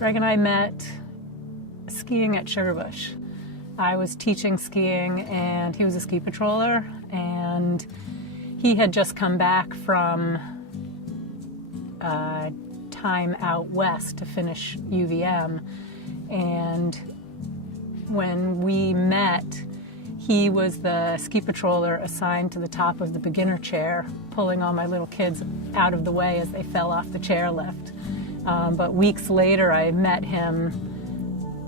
Greg and I met skiing at Sugarbush. I was teaching skiing and he was a ski patroller, and he had just come back from time out west to finish UVM, and when we met, he was the ski patroller assigned to the top of the beginner chair, pulling all my little kids out of the way as they fell off the chairlift. But weeks later, I met him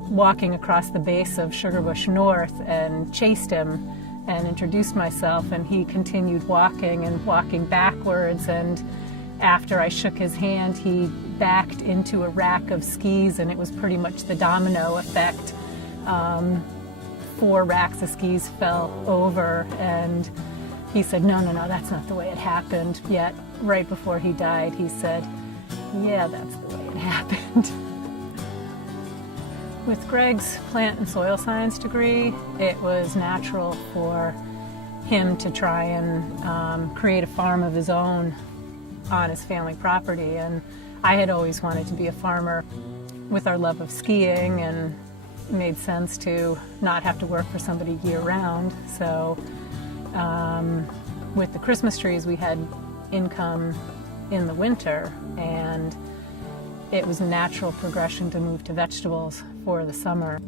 walking across the base of Sugarbush North and chased him and introduced myself, and he continued walking and walking backwards, and after I shook his hand, he backed into a rack of skis, and it was pretty much the domino effect. 4 racks of skis fell over, and he said, no, that's not the way it happened. Yet, right before he died, he said, yeah, that's the way it happened. With Greg's plant and soil science degree, it was natural for him to try and create a farm of his own on his family property, and I had always wanted to be a farmer. With our love of skiing, and it made sense to not have to work for somebody year-round. So with the Christmas trees, we had income in the winter, and it was a natural progression to move to vegetables for the summer.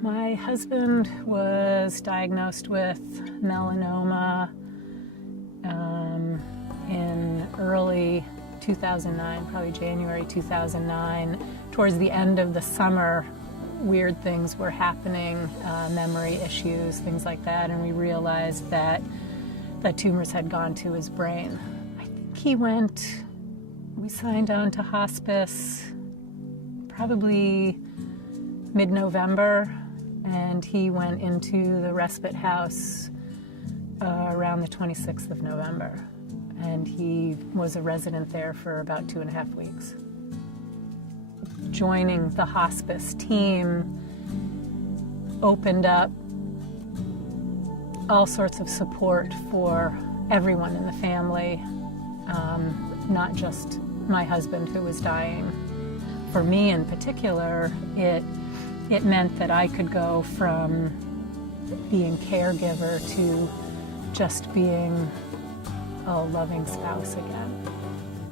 My husband was diagnosed with melanoma in early 2009, probably January 2009. Towards the end of the summer, weird things were happening, memory issues, things like that, and we realized that tumors had gone to his brain. I think we signed on to hospice probably mid-November, and he went into the respite house around the 26th of November. And he was a resident there for about 2.5 weeks. Joining the hospice team opened up all sorts of support for everyone in the family, not just my husband who was dying. For me in particular, it meant that I could go from being caregiver to just being a loving spouse again,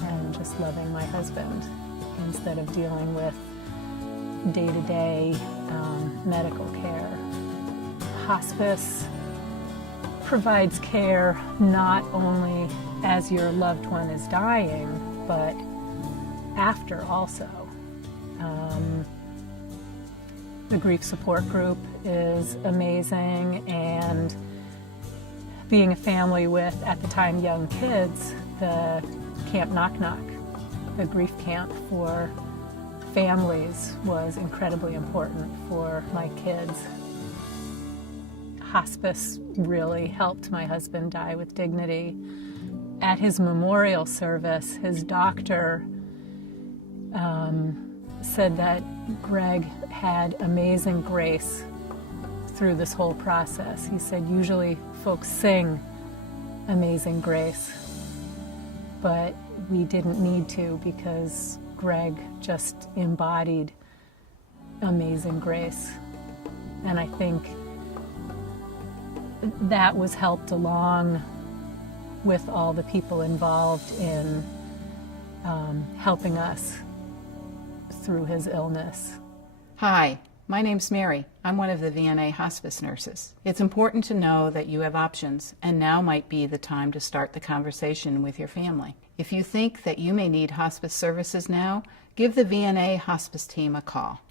and just loving my husband instead of dealing with day-to-day medical care. Hospice provides care not only as your loved one is dying, but after also. The grief support group is amazing, and being a family with, at the time, young kids, the Camp Knock Knock, the grief camp for families, was incredibly important for my kids. Hospice really helped my husband die with dignity. At his memorial service, his doctor said that Greg had amazing grace through this whole process. He said usually folks sing Amazing Grace, but we didn't need to, because Greg just embodied amazing grace. And I think that was helped along with all the people involved in helping us through his illness. Hi, my name's Mary. I'm one of the VNA Hospice nurses. It's important to know that you have options, and now might be the time to start the conversation with your family. If you think that you may need hospice services now, give the VNA Hospice team a call.